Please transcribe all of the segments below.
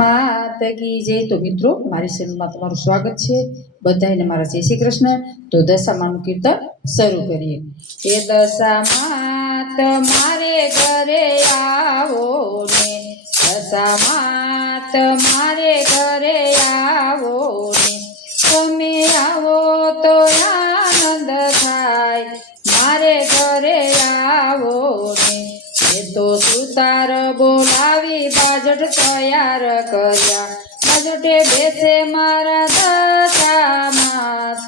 માત કી જય। તો મિત્રો મારી ચેનલમાં તમારું સ્વાગત છે બધાને મારા જય શ્રી કૃષ્ણ। તો દશામાનું કીર્તન શરૂ કરીએ। એ દશામાત મારે ઘરે આવો ને, દશામાત મારે ઘરે આવો ને, તમે આવો તો આનંદ થાય, મારે ઘરે આવો ને। એ તો સુતાર બોલાવી બાજટ તૈયાર કર્યા, બાજટે બેસે મારા દશામાત,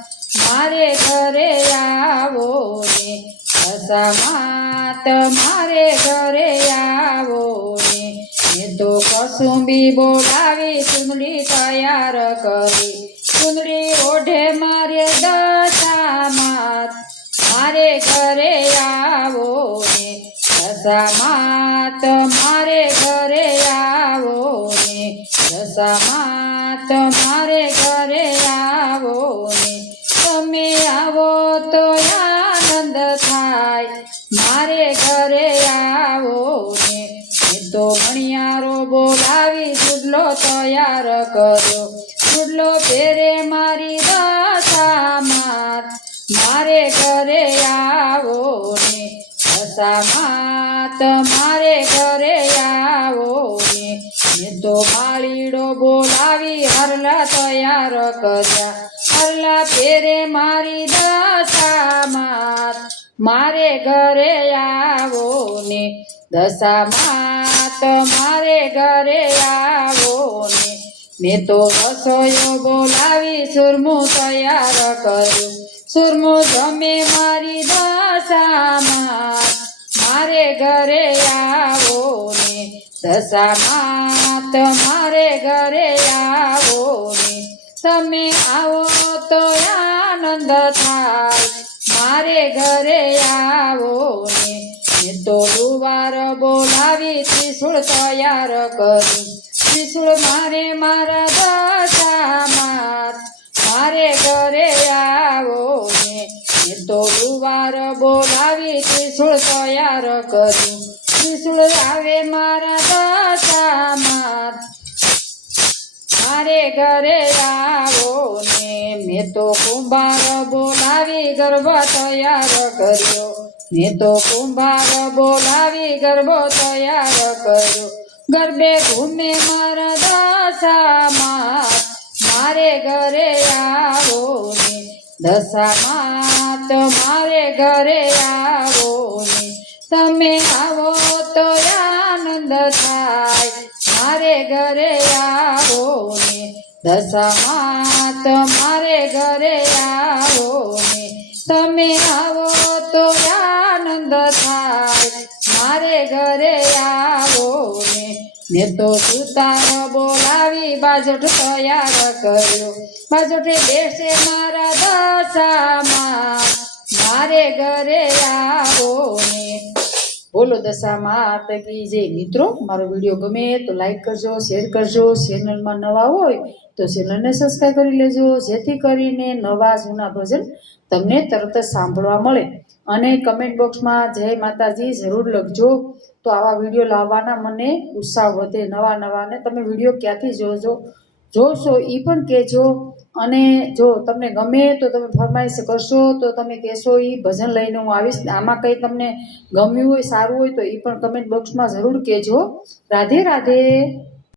મારે ઘરે આવો ને, દશામાત મારે ઘરે આવો ને। મેં તો કસુંબી બોલાવી ચૂંદડી તૈયાર કરી, ચૂંદડી ઓઢે મારે દશામાત, મારે ઘરે આવો ને, દશામાત મારે ઘરે આવો ને, દશામાત મારે ઘરે આવો ને। તમે આવો તો આનંદ થાય, મારે ઘરે આવો ને। મેં તો મણિયારો બોલાવી ચૂડલો તૈયાર કર્યો, ચૂડલો પહેરે મારી દશામાત, મારે ઘરે આવો ને, દશામાત મારે ઘરે આવો ને। મેં તો માળીડો બોલાવી હરલા તૈયાર કર્યા, હરલા પહેરે મારી દશામાત, મારે ઘરે આવો ને, દશામાત મારે ઘરે આવો ને। મેં તો રસોઈયો બોલાવી સુરમું તૈયાર કર્યું, સુરમું જમે મારી દશામાત, મારે ઘરે આવો ને, દશામાત મારે ઘરે આવો ને। તમે આવો તો આનંદ થાય, મારે ઘરે આવો ને। મેં તો લુવાર બોલાવી ત્રિશૂળ તૈયાર કર્યું, ત્રિશૂળ મારે મારા દશામાત, મારે ઘરે આવો ને। મેં તો લુવાર બોલાવી ત્રિશૂળ તૈયાર કર્યું, ત્રિશૂળ આવે મારા દશામાત, મારે ઘરે આવો ને। મેં તો કુંભાર બોલાવી ગરબો તૈયાર કર્યો, મેં તો કુંભાર બોલાવી ગરબો તૈયાર કર્યો, ગરબે ઘૂમે મારા દશામાત, મારે ઘરે આવો ને, દશામાત મારે ઘરે આવો ને। તમે આવો તો આનંદ થાય, મારે ઘરે આવો ને, દશામાત મારે ઘરે આવો ને। તમે આવો તો આનંદ થાય, મારે ઘરે આવો ને। મેં તો સુતાર બોલાવી બાજટ તૈયાર કર્યો, બાજટે બેસે મારા દશામાત, મારે ઘરે આવો ને। બોલો દશામાત કી જય। મિત્રો મારો વિડીયો ગમે તો લાઈક કરજો, શેર કરજો, ચેનલમાં નવા હોય તો ચેનલને સબસ્ક્રાઈબ કરી લેજો, જેથી કરીને નવા જૂના ભજન તમને તરત જ સાંભળવા મળે। અને કમેન્ટ બોક્સમાં જય માતાજી જરૂર લખજો, તો આવા વિડીયો લાવવાના મને ઉત્સાહ વધે નવા નવાને। તમે વિડીયો ક્યાંથી જોશો એ પણ કહેજો, અને જો તમને ગમે તો તમે ફરમાઈશ કરશો તો તમે કહેશો એ ભજન લઈને હું આવીશ। આમાં કંઈ તમને ગમ્યું હોય, સારું હોય તો એ પણ કમેન્ટ બોક્સમાં જરૂર કહેજો। રાધે રાધે।